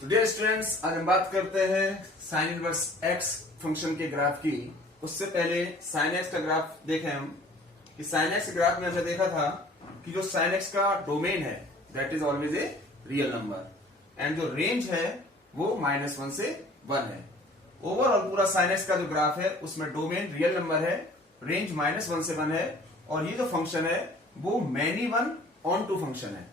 तो dear students, आज हम बात करते हैं साइन इनवर्स एक्स फंक्शन के ग्राफ की। उससे पहले साइन एक्स का ग्राफ देखें हम कि साइन एक्स के ग्राफ में हमने देखा था कि जो साइन एक्स का डोमेन है that is always a real number and जो रेंज है वो -1 से 1 है। ओवरऑल पूरा साइन एक्स का जो ग्राफ है उसमें डोमेन रियल नंबर है, रेंज -1 से 1 है और ये जो फंक्शन है वो many one onto function है।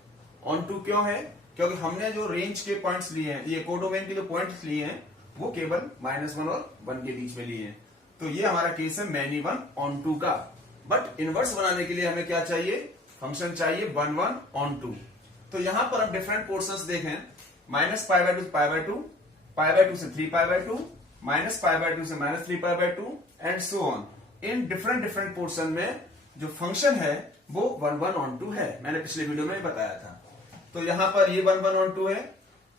ऑन टू क्यों है? क्योंकि हमने जो रेंज के पॉइंट्स लिए हैं, ये कोडोमेन के जो पॉइंट्स लिए हैं वो केवल -1 और 1 के बीच में लिए हैं। तो ये हमारा केस है मैनी वन ऑन टू का। बट इनवर्स बनाने के लिए हमें क्या चाहिए? फंक्शन चाहिए 1 ऑन टू। तो यहां पर हम डिफरेंट पोर्शंस देखें, -π/2 से π/2, π/2 से 3π/2, -π/2 से -3π/2 and so on. In different portion में जो फंक्शन है वो 1 ऑन टू है। मैंने पिछले वीडियो में बताया था। तो यहां पर ये 1 ऑन टू है,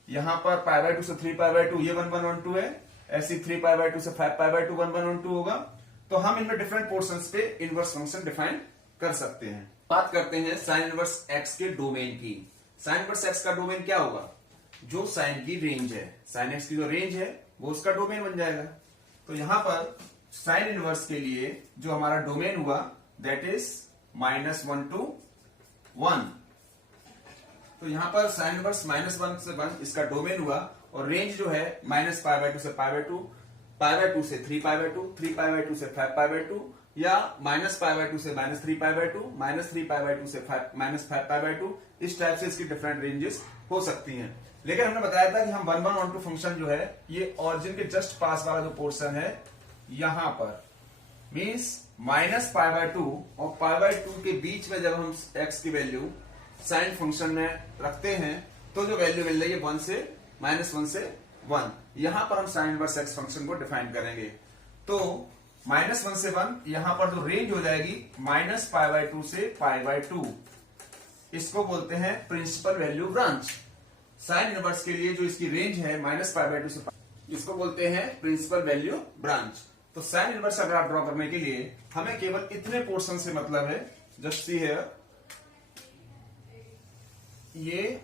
यहां पर π/2 से 3π/2 ये 1 ऑन टू है, ऐसी 3π/2 से 5π/2 1 ऑन टू होगा। तो हम इनमें डिफरेंट पोर्शंस पे इनवर्स फंक्शन डिफाइन कर सकते हैं। बात करते हैं साइन इनवर्स एक्स के डोमेन की। साइन इनवर्स एक्स का डोमेन क्या होगा? जो साइन की रेंज है, साइन एक्स की जो रेंज है वो उसका डोमेन बन जाएगा। तो यहां पर साइन इनवर्स के लिए जो हमारा डोमेन हुआ दैट इज -1 to 1। तो यहां पर साइन इनवर्स -1 से 1 इसका डोमेन हुआ और रेंज जो है -π/2 से π/2, π/2 से 3π/2, 3π/2 से 5π/2 या -π/2 से -3π/2, -3π/2 से -5π/2। इस टाइप से इसकी डिफरेंट रेंजेस हो सकती हैं। लेकिन हमने बताया था कि हम 1 ऑन टू फंक्शन जो है ये ऑरिजिन के जस्ट पास वाला जो पोर्शन है यहां पर मीन्स -π/2 और π/2 के बीच में जब हम x की वैल्यू साइन फंक्शन में रखते हैं तो जो वैल्यू मिल रही है 1 से -1 से 1, यहां पर हम साइन इनवर्स एक्स फंक्शन को डिफाइन करेंगे। तो -1 से 1 यहां पर जो रेंज हो जाएगी -π/2 से π/2, इसको बोलते हैं principal value branch. Sine inverse के लिए जो इसकी रेंज है -π/2 से इसको बोलते हैं प्रिंसिपल वैल्यू ब्रांच। तो साइन इनवर्स का ग्राफ ड्रॉ करने के लिए हमें केवल इतने पोर्शन से मतलब है, जस्ट सी हियर, ये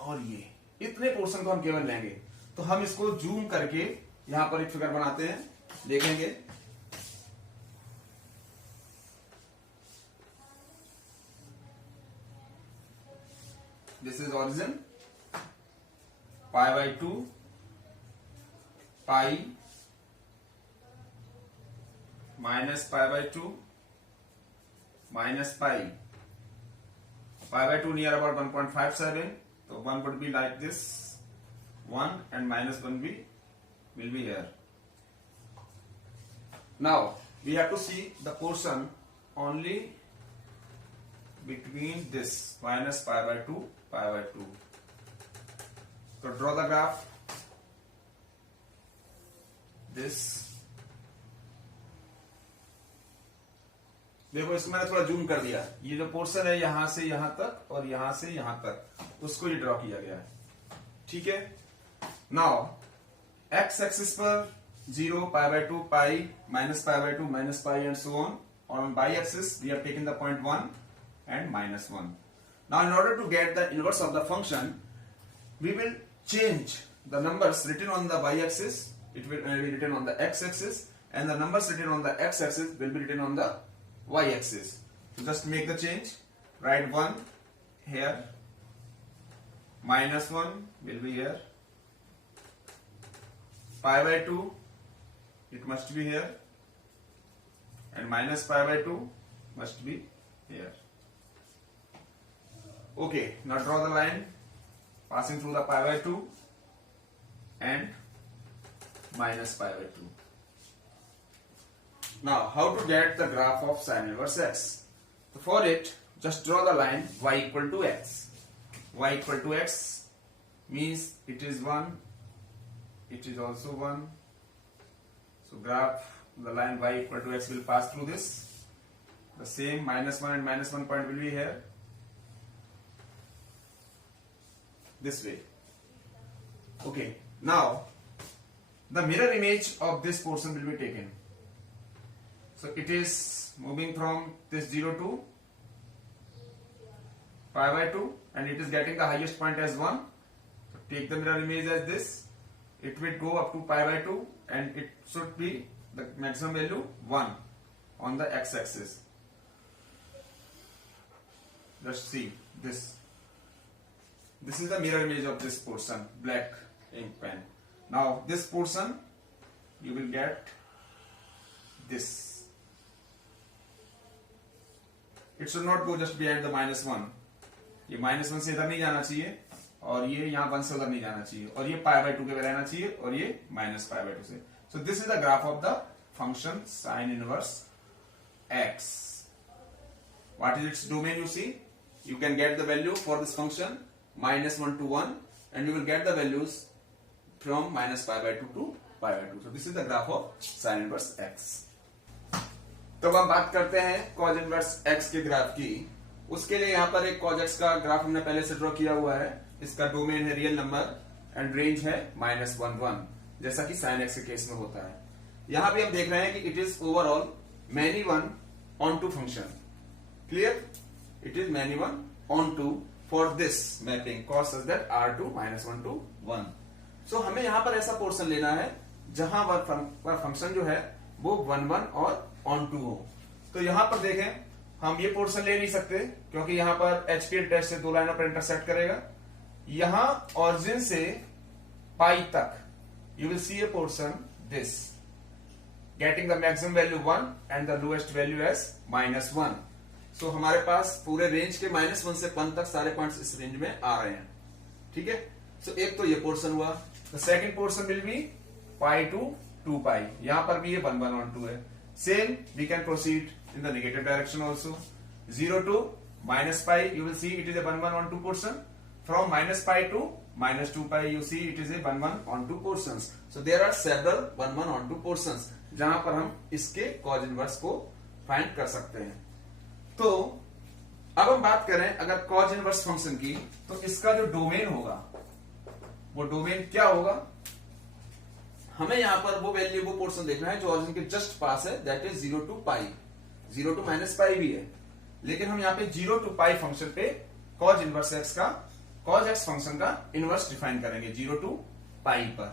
और ये इतने पोर्शन को हम केवल लेंगे। तो हम इसको जूम करके यहां पर एक फिगर बनाते हैं, देखेंगे। This is origin, π/2 pi -π/2 -π, π/2 near about 1.57, so 1 would be like this, 1 and -1 will be here. Now we have to see the portion only between this -π/2 π/2. So draw the graph. This, देखो इसको मैंने थोड़ा जूम कर दिया। ये जो पोर्शन है यहां से यहां तक और यहां से यहां तक, उसको ये ड्रॉ किया गया है। ठीक है। नाउ एक्स एक्सिस पर 0, π/2, π, -π/2, -π and so on. On y axis we have taken the point 1 and -1. Now in order to get the inverse of the function, we will change the numbers written on the y axis, it will be written on the x axis, and the numbers written on the x axis will be written on the y axis. So just make the change, write 1 here, -1 will be here, π/2 it must be here, and -π/2 must be here. Okay, now draw the line passing through the π/2 and -π/2. Now, how to get the graph of sin inverse x? So for it, just draw the line y equal to x. Y equal to x means it is 1, it is also 1. So graph the line y equal to x will pass through this. The same -1 and -1 point will be here. This way. Okay. Now, the mirror image of this portion will be taken. So it is moving from this 0 to π/2 and it is getting the highest point as 1. So take the mirror image as this, it will go up to pi by 2 and it should be the maximum value 1 on the x-axis. Just see this. This is the mirror image of this portion, black ink pen. Now this portion you will get this. It should not go just behind the -1. ये -1 से इधर नहीं जाना चाहिए और ये यहाँ 1 से उधर नहीं जाना चाहिए और ये पाई बाय 2 के रहना चाहिए और ये -π/2 से. So this is the graph of the function sin inverse x. What is its domain? You see, you can get the value for this function -1 to 1 and you will get the values from -π/2 to π/2. So this is the graph of sin inverse x. तो अब हम बात करते हैं cos inverse x के ग्राफ की. उसके लिए यहाँ पर एक cos x का ग्राफ हमने पहले से ड्रॉ किया हुआ है. इसका डोमेन है रियल नंबर एंड रेंज है -1 1, जैसा कि sin x के केस में होता है. यहां भी हम देख रहे हैं कि it is overall many one onto function. Clear? It is many one onto for this mapping cos such that r2 -1 to 1. So हमें यहां पर ऐसा पोर्शन लेना है जहां पर फंक्शन जो है वो 1 1 और ऑन टू हो. तो यहां पर देखें, हम ये पोर्शन ले नहीं सकते क्योंकि यहां पर एचपीएल टेस्ट से 2 लाइनों पर इंटरसेक्ट करेगा. यहां ऑरिजिन से पाई तक you will see a portion this getting the maximum value 1 and the lowest value as -1. So हमारे पास पूरे रेंज के -1 से 1 तक सारे पॉइंट्स इस रेंज में आ रहे हैं. ठीक है. सो एक तो ये पोर्शन हुआ. The second portion will be pi to 2 pi. यहां पर भी ये 1 1 on 2 है. Same we can proceed in the negative direction also. 0 to -π you will see it is a 1 1 on 2 portion. From -π to -2π you see it is a 1 1 on 2 portions. So there are several 1 1 on 2 portions जहां पर हम इसके cos inverse को फाइंड कर सकते हैं. तो अब हम बात करें अगर cos inverse फंक्शन की, तो इसका जो डोमेन होगा वो डोमेन क्या होगा. हमें यहां पर वो वैल्यू, वो पोर्शन देखना है जो ऑरिजिन के जस्ट पास है, दैट इज 0 to π. 0 to -π भी है, लेकिन हम यहाँ पे 0 to π फंक्शन पे cos inverse x का, cos x फंक्शन का इनवर्स डिफाइन करेंगे 0 to π पर.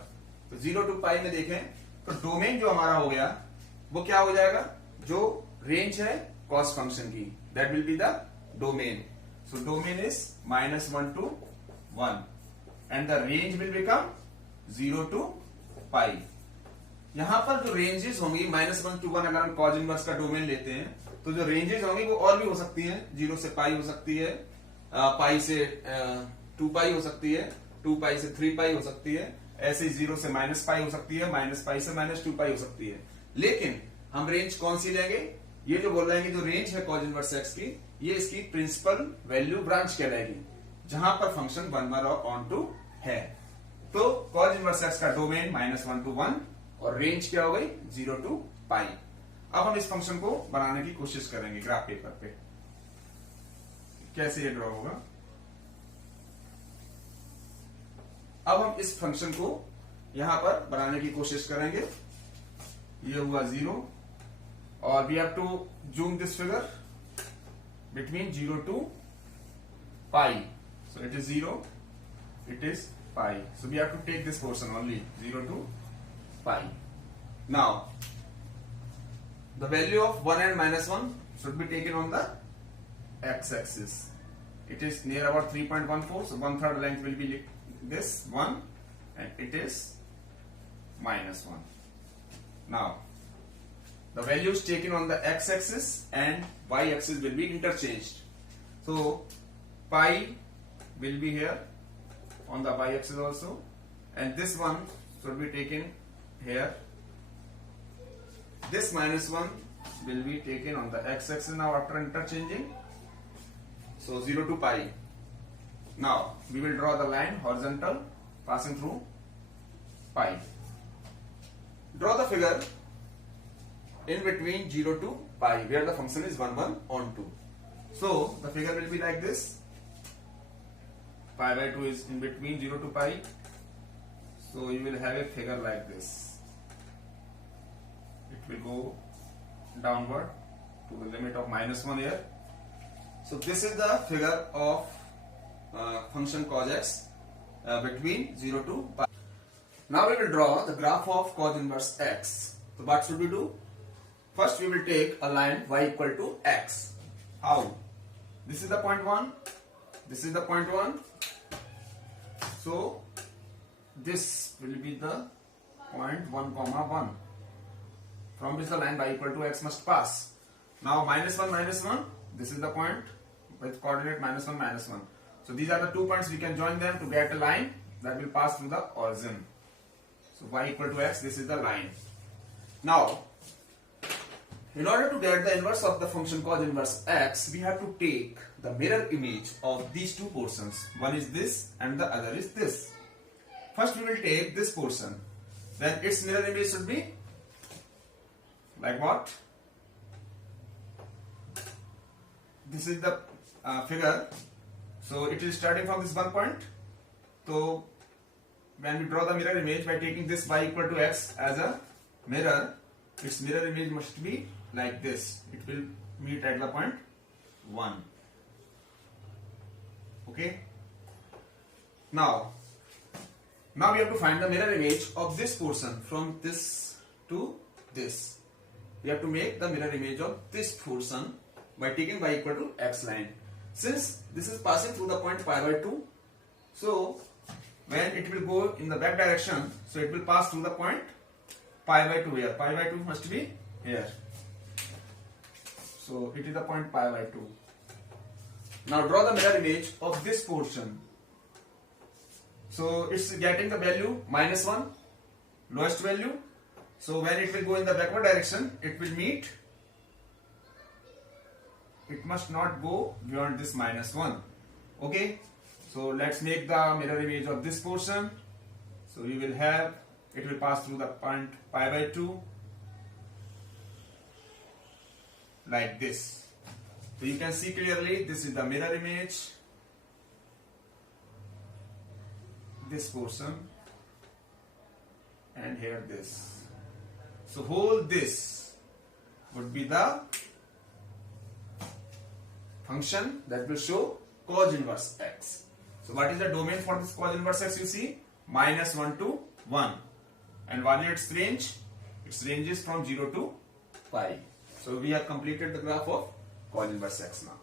तो 0 to π में देखें तो डोमेन जो हमारा हो गया वो क्या हो जाएगा, जो रेंज है cos फंक्शन की, that will be the domain. So domain is -1 to 1 and the range will become 0 to π. यहां पर जो रेंजेस होंगी -1 to 1, अगर हम cos इनवर्स का डोमेन लेते हैं तो जो रेंजेस होंगी वो और भी हो सकती हैं. 0 से π हो सकती है, पाई से 2 पाई हो सकती है, 2 पाई से 3 पाई हो सकती है, ऐसे 0 से -π हो सकती है, -π से -2 पाई हो सकती है. लेकिन हम रेंज कौन सी लेंगे, ये जो बोल रहे हैं कि जो रेंज है cos इनवर्स x की, ये इसकी प्रिंसिपल वैल्यू ब्रांच कहलाएगी जहां पर फंक्शन 1 1 और ऑन टू है. तो cos इनवर्स x का डोमेन -1 to 1 और रेंज क्या हो गई 0 to π. अब हम इस फंक्शन को बनाने की कोशिश करेंगे ग्राफ पेपर पे. कैसे ये ड्रॉ होगा. अब हम इस फंक्शन को यहां पर बनाने की कोशिश करेंगे. ये हुआ 0 और we have to zoom this figure between 0 to π. So it is 0, it is π. So we have to take this portion only 0 to π. Now the value of 1 and -1 should be taken on the x-axis. It is near about 3.14, so 1/3 length will be this 1 and it is -1. Now the values taken on the x-axis and y-axis will be interchanged. So pi will be here on the y-axis also and this one should be taken here. This -1 will be taken on the x-axis now after interchanging. So 0 to π. Now we will draw the line horizontal passing through π. Draw the figure in between 0 to π where the function is 1 1 on 2. So the figure will be like this. π/2 is in between 0 to π. So you will have a figure like this. It will go downward to the limit of -1 here. So this is the figure of function cos x between 0 to pi. Now we will draw the graph of cos inverse x. So what should we do? First we will take a line y equal to x. How? This is the point 1. This is the point 1. So this will be the point 1 comma 1 from which the line y equal to x must pass. Now minus 1 minus 1, this is the point with coordinate minus 1 minus 1. So these are the 2 points, we can join them to get a line that will pass through the origin. So y equal to x, this is the line. Now in order to get the inverse of the function cos inverse x, we have to take the mirror image of these two portions. One is this and the other is this. First we will take this portion. Then its mirror image should be like what? This is the figure. So it is starting from this one point. So when we draw the mirror image by taking this y equal to x as a mirror, its mirror image must be like this. It will meet at the point 1. Okay. Now we have to find the mirror image of this portion from this to this. We have to make the mirror image of this portion by taking y equal to x line. Since this is passing through the point pi by 2, so when it will go in the back direction, so it will pass through the point pi by 2 here. Pi by 2 must be here. So it is the point pi by 2. Now draw the mirror image of this portion. So it's getting the value minus 1, lowest value. So when it will go in the backward direction, it will meet. It must not go beyond this minus 1. Okay. So let's make the mirror image of this portion. So we will have, it will pass through the point pi by 2 like this. So you can see clearly this is the mirror image, this portion, and here this. So whole this would be the function that will show cos inverse x. So what is the domain for this cos inverse x? You see minus 1 to 1, and what is its range? Its range is from 0 to pi. So we have completed the graph of cos inverse x now.